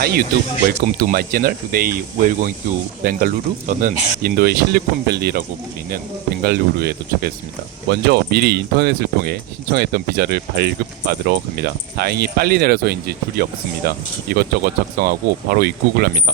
Hi YouTube, welcome to my channel. Today we're going to Bengaluru. 저는 인도의 실리콘밸리라고 불리는 벵갈루루에 도착했습니다. 먼저 미리 인터넷을 통해 신청했던 비자를 발급받으러 갑니다. 다행히 빨리 내려서인지 줄이 없습니다. 이것저것 작성하고 바로 입국을 합니다.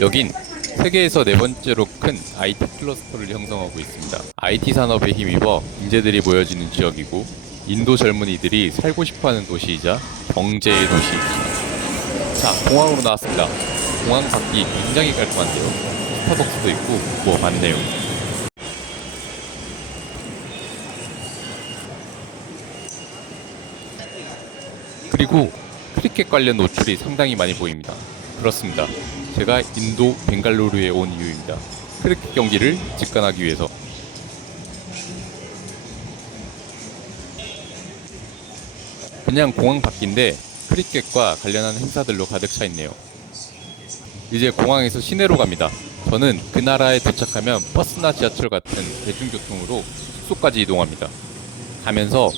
여긴 세계에서 네 번째로 큰 IT 클러스터를 형성하고 있습니다. IT 산업에 힘입어 인재들이 모여지는 지역이고 인도 젊은이들이 살고 싶어하는 도시이자 경제의 도시입니다. 자, 공항으로 나왔습니다. 공항 밖이 굉장히 깔끔한데요. 스타벅스도 있고 뭐 많네요. 그리고 크리켓 관련 노출이 상당히 많이 보입니다. 그렇습니다. 제가 인도 벵갈루루에 온 이유입니다. 크리켓 경기를 직관하기 위해서. 그냥 공항 밖인데 크리켓과 관련한 행사들로 가득 차 있네요. 이제 공항에서 시내로 갑니다. 저는 그 나라에 도착하면 버스나 지하철 같은 대중교통으로 숙소까지 이동합니다. 가면서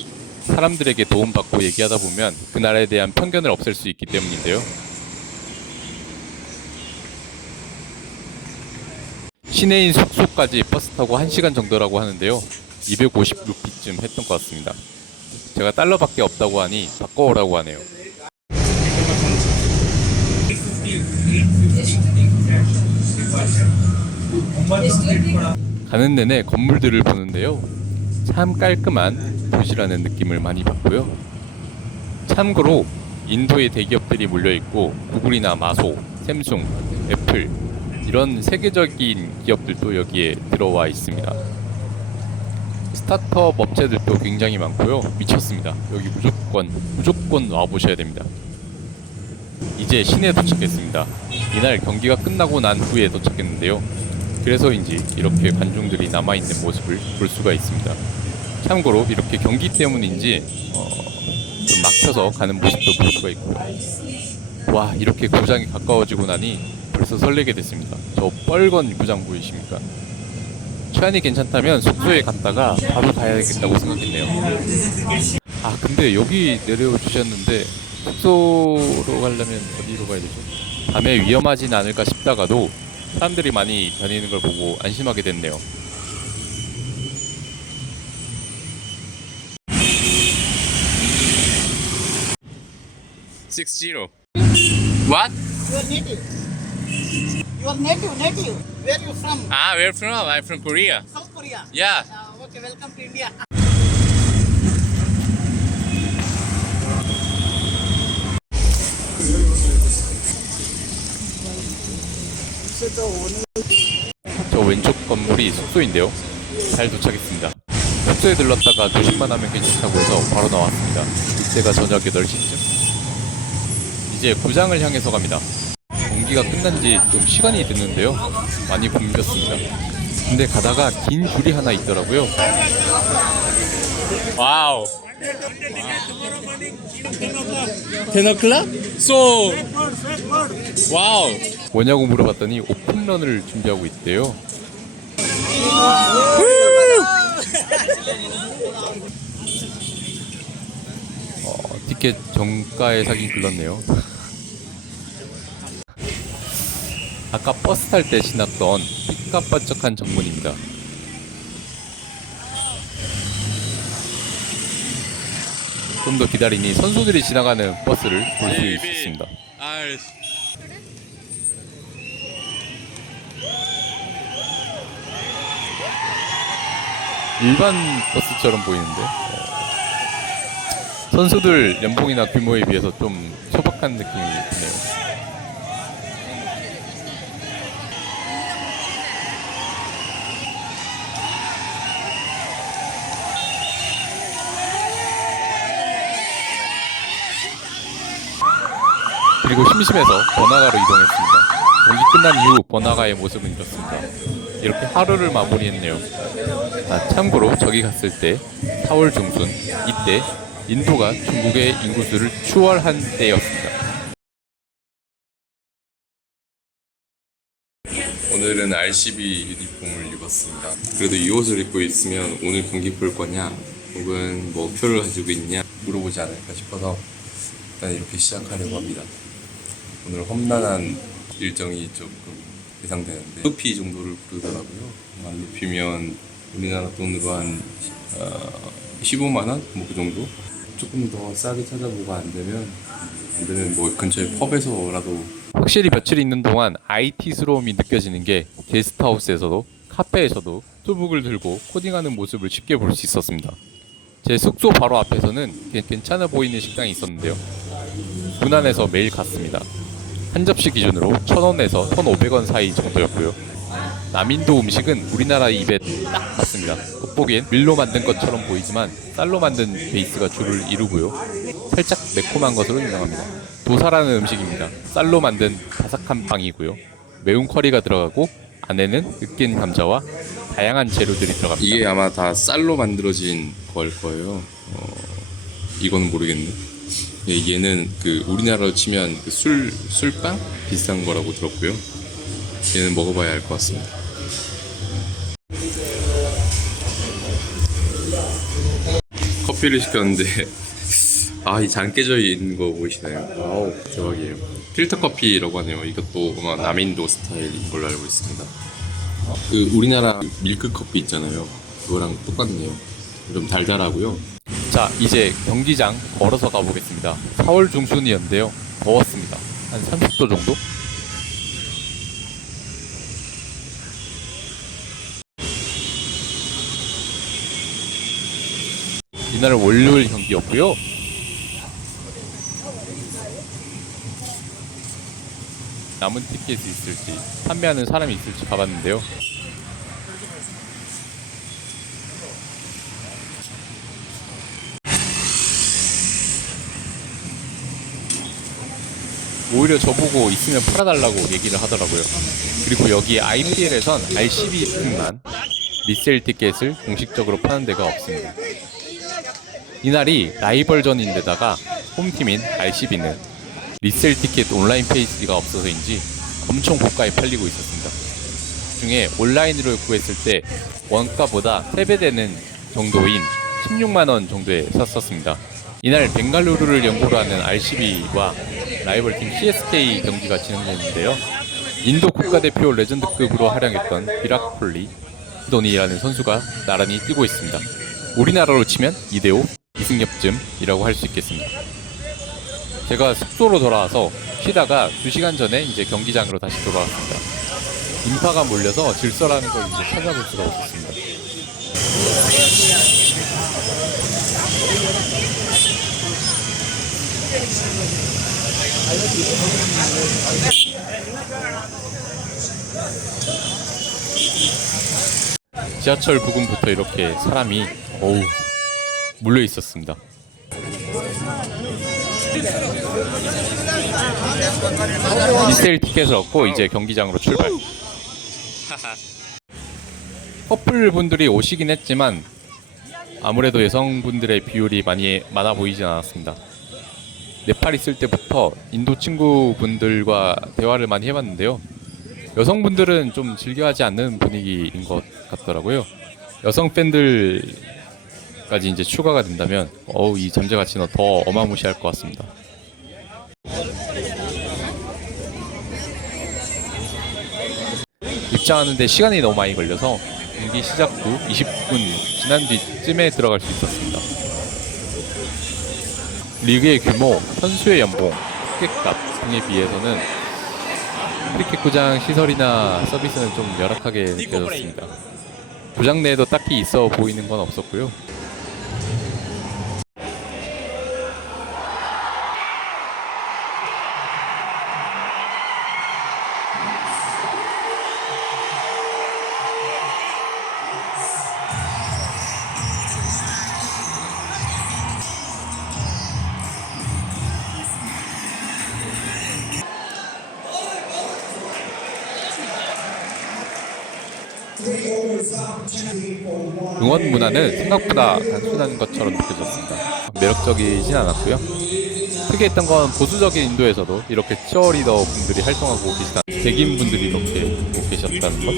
사람들에게 도움받고 얘기하다 보면 그 나라에 대한 편견을 없앨 수 있기 때문인데요. 시내인 숙소까지 버스 타고 1시간 정도라고 하는데요. 250루피쯤 했던 것 같습니다. 제가 달러밖에 없다고 하니 바꿔오라고 하네요. 가는 내내 건물들을 보는데요. 참 깔끔한 도시라는 느낌을 많이 받고요. 참고로 인도의 대기업들이 몰려있고 구글이나 마소, 샘숭, 애플 이런 세계적인 기업들도 여기에 들어와 있습니다. 스타트업 업체들도 굉장히 많고요. 미쳤습니다. 여기 무조건 와보셔야 됩니다. 이제 시내에 도착했습니다. 이날 경기가 끝나고 난 후에 도착했는데요. 그래서인지 이렇게 관중들이 남아있는 모습을 볼 수가 있습니다. 참고로 이렇게 경기 때문인지 좀 막혀서 가는 모습도 볼 수가 있고요. 와, 이렇게 구장이 가까워지고 나니 벌써 설레게 됐습니다. 저 뻘건 구장 보이십니까? 치안이 괜찮다면 숙소에 갔다가 바로 가야겠다고 생각했네요. 아, 근데 여기 내려주셨는데 숙소로 가려면 어디로 가야 되죠? 밤에 위험하진 않을까 싶다가도 사람들이 많이 다니는 걸 보고 안심하게 됐네요. (60) What? Your native. Your native. Where you from? Where from? I'm from Korea. South Korea. Yeah. Okay, welcome to India. 저 왼쪽 건물이 숙소인데요. 잘 도착했습니다. 숙소에 들렀다가 조식만 하면 괜찮다고 해서 바로 나왔습니다. 이때가 저녁 8시쯤. 이제 구장을 향해서 갑니다. 경기가 끝난 지 좀 시간이 됐는데요. 많이 붐볐습니다. 근데 가다가 긴 줄이 하나 있더라고요. 와우. 10 o'clock? So, 와우. 뭐냐고 물어봤더니 오픈런을 준비하고 있대요. 티켓 정가에 사긴 글렀네요. 아까 버스 탈 때 지났던 삐까뻔쩍한 정문입니다. 좀 더 기다리니 선수들이 지나가는 버스를 볼 수 있습니다. 일반 버스처럼 보이는데 선수들 연봉이나 규모에 비해서 좀 소박한 느낌이 드네요. 그리고 심심해서 번화가로 이동했습니다. 경기 끝난 이후 번화가의 모습은 이렇습니다. 이렇게 하루를 마무리했네요. 참고로 저기 갔을 때 4월 중순, 이때 인도가 중국의 인구수를 추월한 때였습니다. 오늘은 RCB 유니폼을 입었습니다. 그래도 이 옷을 입고 있으면 오늘 경기 볼 거냐 혹은 뭐 표를 가지고 있냐 물어보지 않을까 싶어서 일단 이렇게 시작하려고 합니다. 오늘 험난한 일정이 조금 예상되는데 루피 정도를 부르더라고요. 한 루피면 우리나라 돈으로 한 15만 원? 뭐 그 정도? 조금 더 싸게 찾아보고 안 되면 뭐 근처에 펍에서라도. 확실히 며칠 있는 동안 IT스러움이 느껴지는 게 게스트하우스에서도 카페에서도 노트북을 들고 코딩하는 모습을 쉽게 볼 수 있었습니다. 제 숙소 바로 앞에서는 괜찮아 보이는 식당이 있었는데요. 무난해서 매일 갔습니다. 한 접시 기준으로 1,000원에서 1,500원 사이 정도였고요. 남인도 음식은 우리나라 입에 딱 맞습니다. 겉보기엔 밀로 만든 것처럼 보이지만 쌀로 만든 베이스가 주를 이루고요. 살짝 매콤한 것으로 유명합니다. 도사라는 음식입니다. 쌀로 만든 바삭한 빵이고요. 매운 커리가 들어가고 안에는 으깬 감자와 다양한 재료들이 들어갑니다. 이게 아마 다 쌀로 만들어진 걸 거예요. 이거는 모르겠네. 예, 얘는 그 우리나라로 치면 그 술빵 비슷한 거라고 들었고요. 얘는 먹어봐야 알 것 같습니다. 커피를 시켰는데 이 잔 깨져 있는 거 보이시나요? 아우, 대박이에요. 필터 커피라고 하네요. 이것도 아마 남인도 스타일인 걸로 알고 있습니다. 그 우리나라 밀크 커피 있잖아요. 그거랑 똑같네요. 좀 달달하고요. 자, 이제 경기장 걸어서 가보겠습니다. 4월 중순이었는데요. 더웠습니다. 한 30도 정도? 이날은 월요일 경기였고요. 남은 티켓이 있을지, 판매하는 사람이 있을지 가봤는데요. 오히려 저보고 있으면 팔아달라고 얘기를 하더라고요. 그리고 여기 IPL에선 RCB 팀만 리세일 티켓을 공식적으로 파는 데가 없습니다. 이날이 라이벌전인데다가 홈팀인 RCB는 리세일 티켓 온라인 페이지가 없어서인지 엄청 고가에 팔리고 있었습니다. 중에 온라인으로 구했을 때 원가보다 3배 되는 정도인 16만원 정도에 샀었습니다. 이날 벵갈루루를 연고로 하는 RCB와 라이벌팀 CSK 경기가 진행됐는데요. 인도 국가대표 레전드급으로 활약했던 비락 콜리 히도니라는 선수가 나란히 뛰고 있습니다. 우리나라로 치면 2대5 이승엽쯤이라고 할 수 있겠습니다. 제가 숙소로 돌아와서 쉬다가 2시간 전에 이제 경기장으로 다시 돌아왔습니다. 인파가 몰려서 질서라는 걸 이제 찾아볼 수가 없었습니다. 지하철 부근부터 이렇게 사람이 몰려 있었습니다. 리세일 티켓을 얻고 이제 경기장으로 출발. 커플 분들이 오시긴 했지만 아무래도 여성분들의 비율이 많아 보이진 않았습니다. 네팔 있을 때부터 인도 친구분들과 대화를 많이 해봤는데요. 여성분들은 좀 즐겨하지 않는 분위기인 것 같더라고요. 여성 팬들까지 이제 추가가 된다면 이 잠재 가치는 더 어마무시할 것 같습니다. 입장하는데 시간이 너무 많이 걸려서 경기 시작 후 20분 지난 뒤쯤에 들어갈 수 있었습니다. 리그의 규모, 선수의 연봉, 티켓값 등에 비해서는 크리켓구장 시설이나 서비스는 좀 열악하게 느껴졌습니다. 구장 내에도 딱히 있어 보이는 건 없었고요. 응원 문화는 생각보다 단순한 것처럼 느껴졌습니다. 매력적이진 않았고요. 특이했던 건 보수적인 인도에서도 이렇게 치어리더 분들이 활동하고 계시다. 백인 분들이 이렇게 계셨다는 것.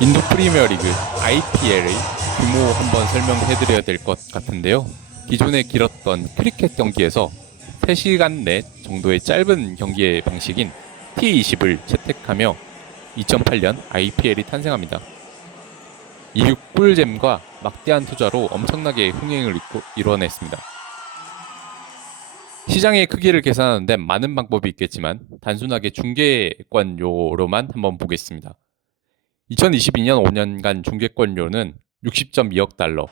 인도 프리미어리그 IPL의 규모 한번 설명해드려야 될 것 같은데요. 기존에 길었던 크리켓 경기에서 3시간 내 정도의 짧은 경기의 방식인 T20을 채택하며 2008년 IPL이 탄생합니다. 이륙 꿀잼과 막대한 투자로 엄청나게 흥행을 이뤄냈습니다. 시장의 크기를 계산하는 데 많은 방법이 있겠지만 단순하게 중계권료로만 한번 보겠습니다. 2022년 5년간 중계권료는 60.2억 달러,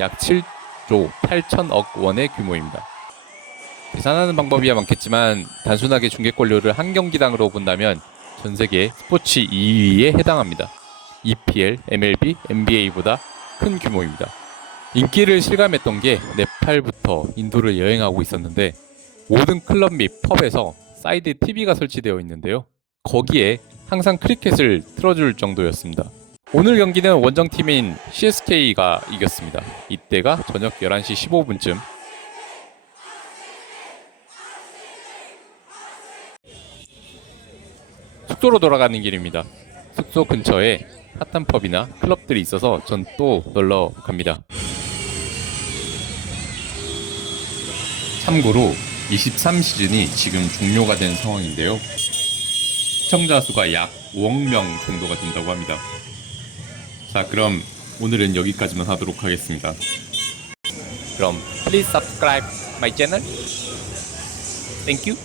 약 7조 8천억 원의 규모입니다. 계산하는 방법이야 많겠지만 단순하게 중계권료를 한 경기당으로 본다면 전 세계 스포츠 2위에 해당합니다. EPL, MLB, NBA보다 큰 규모입니다. 인기를 실감했던 게 네팔부터 인도를 여행하고 있었는데 모든 클럽 및 펍에서 사이드 TV가 설치되어 있는데요. 거기에 항상 크리켓을 틀어줄 정도였습니다. 오늘 경기는 원정팀인 CSK가 이겼습니다. 이때가 저녁 11시 15분쯤. 숙소로 돌아가는 길입니다. 숙소 근처에 핫한 펍이나 클럽들이 있어서 전 또 놀러 갑니다. 참고로 23시즌이 지금 종료가 된 상황인데요. 시청자 수가 약 5억 명 정도가 된다고 합니다. 자, 그럼 오늘은 여기까지만 하도록 하겠습니다. 그럼 please subscribe my channel. Thank you.